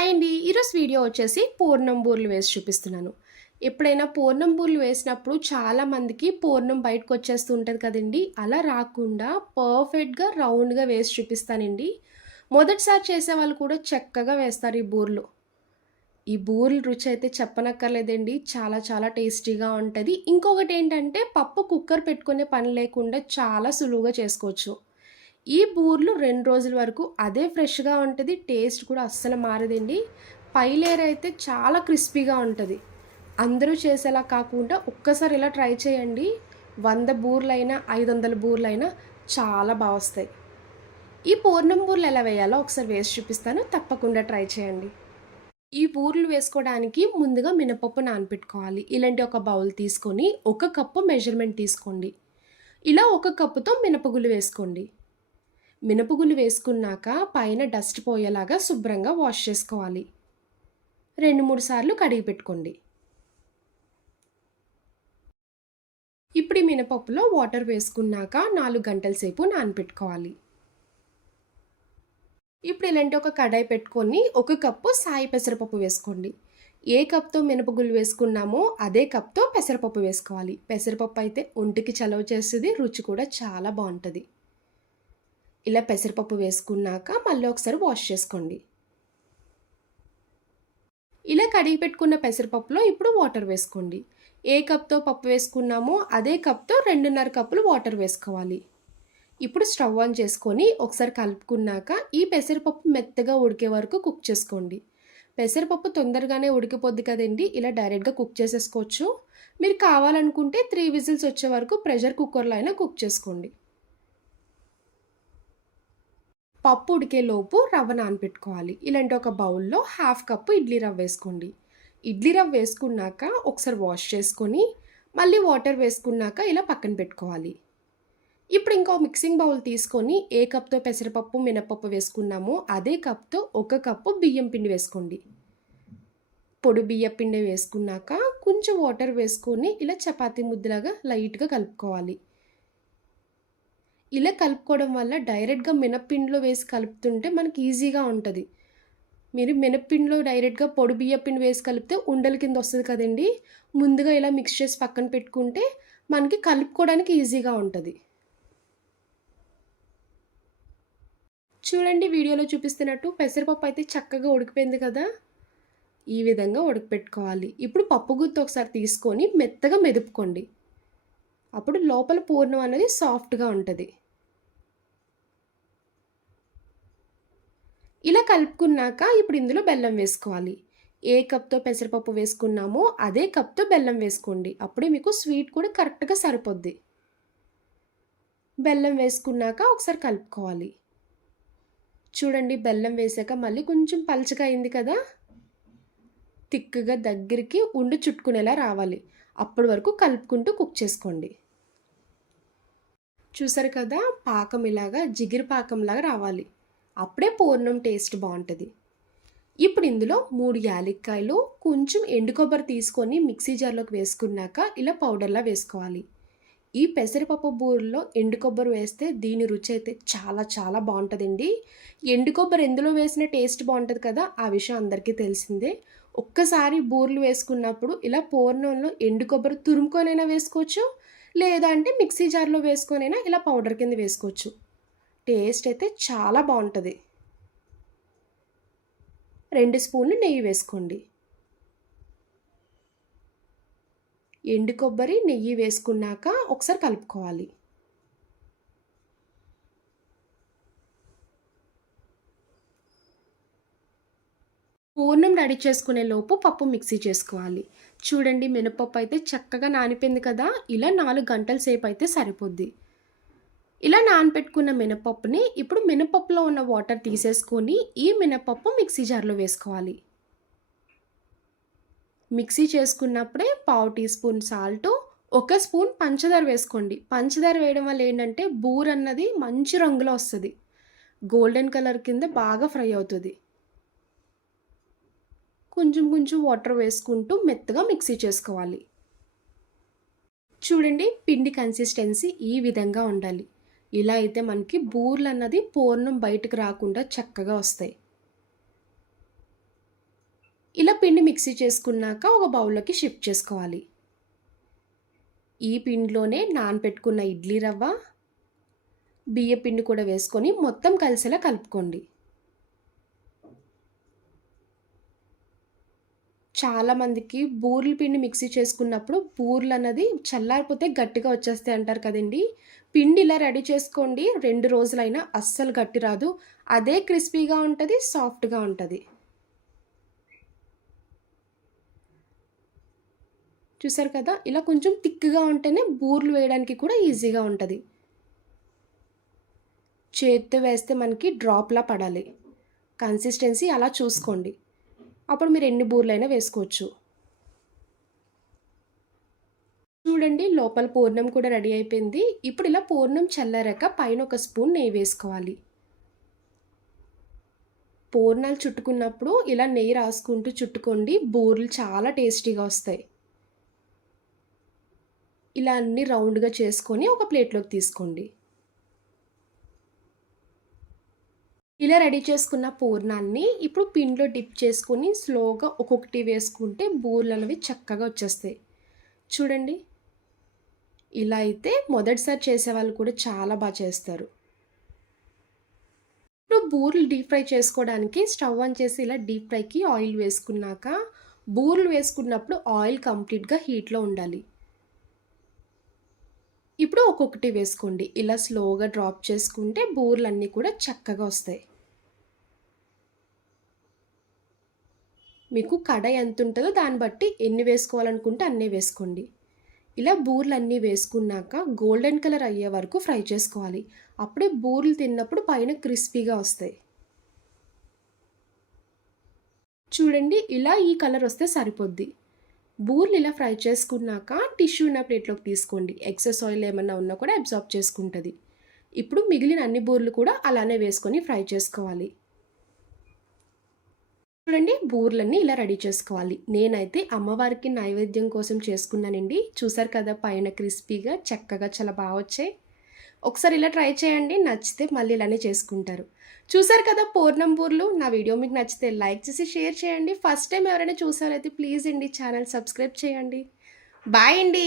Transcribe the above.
Hi అండి. ఈరోజు video వచ్చేసి పూర్ణం బూర్లు వేసి చూపిస్తున్నాను. ఎప్పుడైనా పూర్ణం బూర్లు వేసినప్పుడు చాలామందికి పూర్ణం బయటకు వచ్చేస్తూ ఉంటుంది కదండి. అలా రాకుండా పర్ఫెక్ట్గా రౌండ్గా వేసి చూపిస్తానండి. మొదటిసారి చేసే వాళ్ళు కూడా చక్కగా వేస్తారు ఈ బూర్లు. ఈ బూర్లు రుచి అయితే చెప్పనక్కర్లేదండి. చాలా చాలా టేస్టీగా ఉంటుంది. ఇంకొకటి ఏంటంటే పప్పు కుక్కర్ పెట్టుకునే పని లేకుండా చాలా సులువుగా చేసుకోవచ్చు. ఈ బూర్లు రెండు రోజుల వరకు అదే ఫ్రెష్గా ఉంటుంది టేస్ట్ కూడా అస్సలు మారదండి. పై లేయర్ అయితే చాలా క్రిస్పీగా ఉంటుంది. అందరూ చేసేలా కాకుండా ఒక్కసారి ఇలా ట్రై చేయండి. వంద బూర్లైనా ఐదు వందల బూర్లైనా చాలా బాగా వస్తాయి. ఈ పూర్ణం బూర్లు ఎలా వేయాలో ఒకసారి వేసి చూపిస్తాను. తప్పకుండా ట్రై చేయండి. ఈ బూర్లు వేసుకోవడానికి ముందుగా మినపప్పు నానపెట్టుకోవాలి. ఇలాంటి ఒక బౌల్ తీసుకొని ఒక కప్పు మెజర్మెంట్ తీసుకోండి. ఇలా ఒక కప్పుతో మినపగులు వేసుకోండి. మినపగుళ్ళు వేసుకున్నాక పైన డస్ట్ పోయేలాగా శుభ్రంగా వాష్ చేసుకోవాలి. రెండు మూడు సార్లు కడిగి పెట్టుకోండి. ఇప్పుడు ఈ మినపప్పులో వాటర్ వేసుకున్నాక నాలుగు గంటల సేపు నానపెట్టుకోవాలి. ఇప్పుడు ఇలాంటి ఒక కడాయి పెట్టుకొని ఒక కప్పు సాయి పెసరపప్పు వేసుకోండి. ఏ కప్తో మినపగుళ్ళు వేసుకున్నామో అదే కప్తో పెసరపప్పు వేసుకోవాలి. పెసరపప్పు అయితే ఒంటికి చలవ చేస్తుంది రుచి కూడా చాలా బాగుంటుంది. ఇలా పెసరపప్పు వేసుకున్నాక మళ్ళీ ఒకసారి వాష్ చేసుకోండి. ఇలా కడిగి పెట్టుకున్న పెసరపప్పులో ఇప్పుడు వాటర్ వేసుకోండి. ఏ కప్తో పప్పు వేసుకున్నామో అదే కప్తో రెండున్నర కప్పులు వాటర్ వేసుకోవాలి. ఇప్పుడు స్టవ్ ఆన్ చేసుకొని ఒకసారి కలుపుకున్నాక ఈ పెసరపప్పు మెత్తగా ఉడికే వరకు కుక్ చేసుకోండి. పెసరపప్పు తొందరగానే ఉడికిపోద్ది కదండి ఇలా డైరెక్ట్గా కుక్ చేసేసుకోవచ్చు. మీరు కావాలనుకుంటే త్రీ విజిల్స్ వచ్చే వరకు ప్రెషర్ కుక్కర్లో అయినా కుక్ చేసుకోండి. పప్పు ఉడికేలోపు రవ్వ నానపెట్టుకోవాలి. ఇలాంటి ఒక బౌల్లో హాఫ్ కప్పు ఇడ్లీ రవ్వ వేసుకోండి. ఇడ్లీ రవ్వ వేసుకున్నాక ఒకసారి వాష్ చేసుకొని మళ్ళీ వాటర్ వేసుకున్నాక ఇలా పక్కన పెట్టుకోవాలి. ఇప్పుడు ఇంకో మిక్సింగ్ బౌల్ తీసుకొని ఏ కప్తో పెసరపప్పు మినపప్పు వేసుకున్నామో అదే కప్తో ఒక కప్పు బియ్యం పిండి వేసుకోండి. పొడి బియ్యం పిండి వేసుకున్నాక కొంచెం వాటర్ వేసుకొని ఇలా చపాతీ ముద్దలాగా లైట్గా కలుపుకోవాలి. ఇలా కలుపుకోవడం వల్ల డైరెక్ట్గా మినప్పిండిలో వేసి కలుపుతుంటే మనకి ఈజీగా ఉంటుంది. మీరు మినప్పిండిలో డైరెక్ట్గా పొడి బియ్యపిండి వేసి కలిపితే ఉండల కింద వస్తుంది కదండి? ముందుగా ఇలా మిక్స్ చేసి పక్కన పెట్టుకుంటే మనకి కలుపుకోవడానికి ఈజీగా ఉంటుంది. చూడండి వీడియోలో చూపిస్తున్నట్టు పెసరపప్పు అయితే చక్కగా ఉడికిపోయింది కదా? ఈ విధంగా ఉడకపెట్టుకోవాలి. ఇప్పుడు పప్పు గుత్తి ఒకసారి తీసుకొని మెత్తగా మెదుపుకోండి. అప్పుడు లోపల పూర్ణం అనేది సాఫ్ట్గా ఉంటుంది. ఇలా కలుపుకున్నాక ఇప్పుడు ఇందులో బెల్లం వేసుకోవాలి. ఏ కప్తో పెసరపప్పు వేసుకున్నామో అదే కప్తో బెల్లం వేసుకోండి. అప్పుడే మీకు స్వీట్ కూడా కరెక్ట్గా సరిపోద్ది. బెల్లం వేసుకున్నాక ఒకసారి కలుపుకోవాలి. చూడండి బెల్లం వేసాక మళ్ళీ కొంచెం పలచగా అయింది కదా? తిక్కుగా దగ్గరికి ఉండి చుట్టుకునేలా రావాలి. అప్పటి వరకు కలుపుకుంటూ కుక్ చేసుకోండి. చూసారు కదా పాకం ఇలాగా జిగిరి పాకంలాగా రావాలి. అప్పుడే పూర్ణం టేస్ట్ బాగుంటుంది. ఇప్పుడు ఇందులో మూడు యాలక్కాయలు కొంచెం ఎండు కొబ్బరి తీసుకొని మిక్సీ జార్లోకి వేసుకున్నాక ఇలా పౌడర్లా వేసుకోవాలి. ఈ పెసరపప్పు బూరెలో ఎండు కొబ్బరి వేస్తే దీని రుచి అయితే చాలా చాలా బాగుంటుందండి. ఎండు కొబ్బరి ఎందులో వేసిన టేస్ట్ బాగుంటుంది కదా ఆ విషయం అందరికీ తెలిసిందే. ఒక్కసారి బూరెలు వేసుకున్నప్పుడు ఇలా పూర్ణంలో ఎండు కొబ్బరి తురుముకొనైనా వేసుకోవచ్చు లేదా మిక్సీ జార్లో వేసుకొనైనా ఇలా పౌడర్ కింద వేసుకోవచ్చు. టేస్ట్ అయితే చాలా బాగుంటుంది. రెండు స్పూన్లు నెయ్యి వేసుకోండి. ఎండు కొబ్బరి నెయ్యి వేసుకున్నాక ఒకసారి కలుపుకోవాలి. పూర్ణం రెడీ చేసుకునే లోపు పప్పు మిక్సీ చేసుకోవాలి. చూడండి మినపప్పు అయితే చక్కగా నానిపోయింది కదా. ఇలా నాలుగు గంటల సేపు అయితే సరిపోద్ది. ఇలా నానపెట్టుకున్న మినపప్పుని ఇప్పుడు మినపప్పులో ఉన్న వాటర్ తీసేసుకొని ఈ మినపప్పు మిక్సీ జార్లో వేసుకోవాలి. మిక్సీ చేసుకున్నప్పుడే పావు టీ స్పూన్ సాల్ట్ ఒక స్పూన్ పంచదార వేసుకోండి. పంచదార వేయడం వల్ల ఏంటంటే బూర్ అన్నది మంచి రంగులో వస్తుంది. గోల్డెన్ కలర్ కింద బాగా ఫ్రై అవుతుంది. కొంచెం కొంచెం వాటర్ వేసుకుంటూ మెత్తగా మిక్సీ చేసుకోవాలి. చూడండి పిండి కన్సిస్టెన్సీ ఈ విధంగా ఉండాలి. ఇలా అయితే మనకి బూర్లు అన్నది పూర్ణం బయటకు రాకుండా చక్కగా వస్తాయి. ఇలా పిండి మిక్సీ చేసుకున్నాక ఒక బౌల్లోకి షిఫ్ట్ చేసుకోవాలి. ఈ పిండిలోనే నానపెట్టుకున్న ఇడ్లీ రవ్వ బియ్య పిండి కూడా వేసుకొని మొత్తం కలిసేలా కలుపుకోండి. చాలామందికి బూర్ల పిండి మిక్సీ చేసుకున్నప్పుడు బూర్లు అన్నది చల్లారిపోతే గట్టిగా వచ్చేస్తాయి అంటారు కదండి. పిండి ఇలా రెడీ చేసుకోండి. రెండు రోజులైనా అస్సలు గట్టి రాదు. అదే క్రిస్పీగా ఉంటుంది సాఫ్ట్గా ఉంటుంది. చూసారు కదా? ఇలా కొంచెం థిక్గా ఉంటేనే బూర్లు వేయడానికి కూడా ఈజీగా ఉంటుంది. చేత్తో వేస్తే మనకి డ్రాప్లా పడాలి. కన్సిస్టెన్సీ అలా చూసుకోండి. అప్పుడు మీరు ఎన్ని బూర్లైనా వేసుకోవచ్చు. చూడండి లోపల పూర్ణం కూడా రెడీ అయిపోయింది. ఇప్పుడు ఇలా పూర్ణం చల్లారాక పైన ఒక స్పూన్ నెయ్యి వేసుకోవాలి. పూర్ణాలు చుట్టుకున్నప్పుడు ఇలా నెయ్యి రాసుకుంటూ చుట్టుకోండి. బూర్లు చాలా టేస్టీగా వస్తాయి. ఇలా అన్ని రౌండ్గా చేసుకొని ఒక ప్లేట్లోకి తీసుకోండి. ఇలా రెడీ చేసుకున్న పూర్ణాన్ని ఇప్పుడు పిండిలో డిప్ చేసుకుని స్లోగా ఒక్కొక్కటి వేసుకుంటే బూర్లు అనేవి చక్కగా వచ్చేస్తాయి. చూడండి. ఇలా అయితే మొదటిసారి చేసే వాళ్ళు కూడా చాలా బాగా చేస్తారు. ఇప్పుడు బూర్లు డీప్ ఫ్రై చేసుకోవడానికి స్టవ్ ఆన్ చేసి ఇలా డీప్ ఫ్రైకి ఆయిల్ వేసుకున్నాక బూర్లు వేసుకున్నప్పుడు ఆయిల్ కంప్లీట్గా హీట్లో ఉండాలి. ఇప్పుడు ఒక్కొక్కటి వేసుకోండి. ఇలా స్లోగా డ్రాప్ చేసుకుంటే బూర్లు అన్నీ కూడా చక్కగా వస్తాయి. మీకు కడ ఎంత ఉంటుందో దాన్ని బట్టి ఎన్ని వేసుకోవాలనుకుంటే అన్నీ వేసుకోండి. ఇలా బూర్లు అన్నీ వేసుకున్నాక గోల్డెన్ కలర్ అయ్యే వరకు ఫ్రై చేసుకోవాలి. అప్పుడే బూర్లు తిన్నప్పుడు పైన క్రిస్పీగా వస్తాయి. చూడండి ఇలా ఈ కలర్ వస్తే సరిపోద్ది. బూర్లు ఇలా ఫ్రై చేసుకున్నాక టిష్యూ ఉన్న ప్లేట్లోకి తీసుకోండి. ఎక్సెస్ ఆయిల్ ఏమన్నా ఉన్నా కూడా అబ్జార్బ్ చేసుకుంటుంది. ఇప్పుడు మిగిలిన అన్ని బూర్లు కూడా అలానే వేసుకొని ఫ్రై చేసుకోవాలి. చూడండి బూర్లన్నీ ఇలా రెడీ చేసుకోవాలి. నేనైతే అమ్మవారికి నైవేద్యం కోసం చేసుకున్నానండి. చూసారు కదా పైన క్రిస్పీగా చక్కగా చాలా బాగా వచ్చాయి. ఒకసారి ఇలా ట్రై చేయండి నచ్చితే మళ్ళీ ఇలానే చేసుకుంటారు. చూసారు కదా పూర్ణం బూర్లు. నా వీడియో మీకు నచ్చితే లైక్ చేసి షేర్ చేయండి. ఫస్ట్ టైం ఎవరైనా చూసారైతే ప్లీజ్ అండి ఛానల్ సబ్స్క్రైబ్ చేయండి. బాయ్ అండి!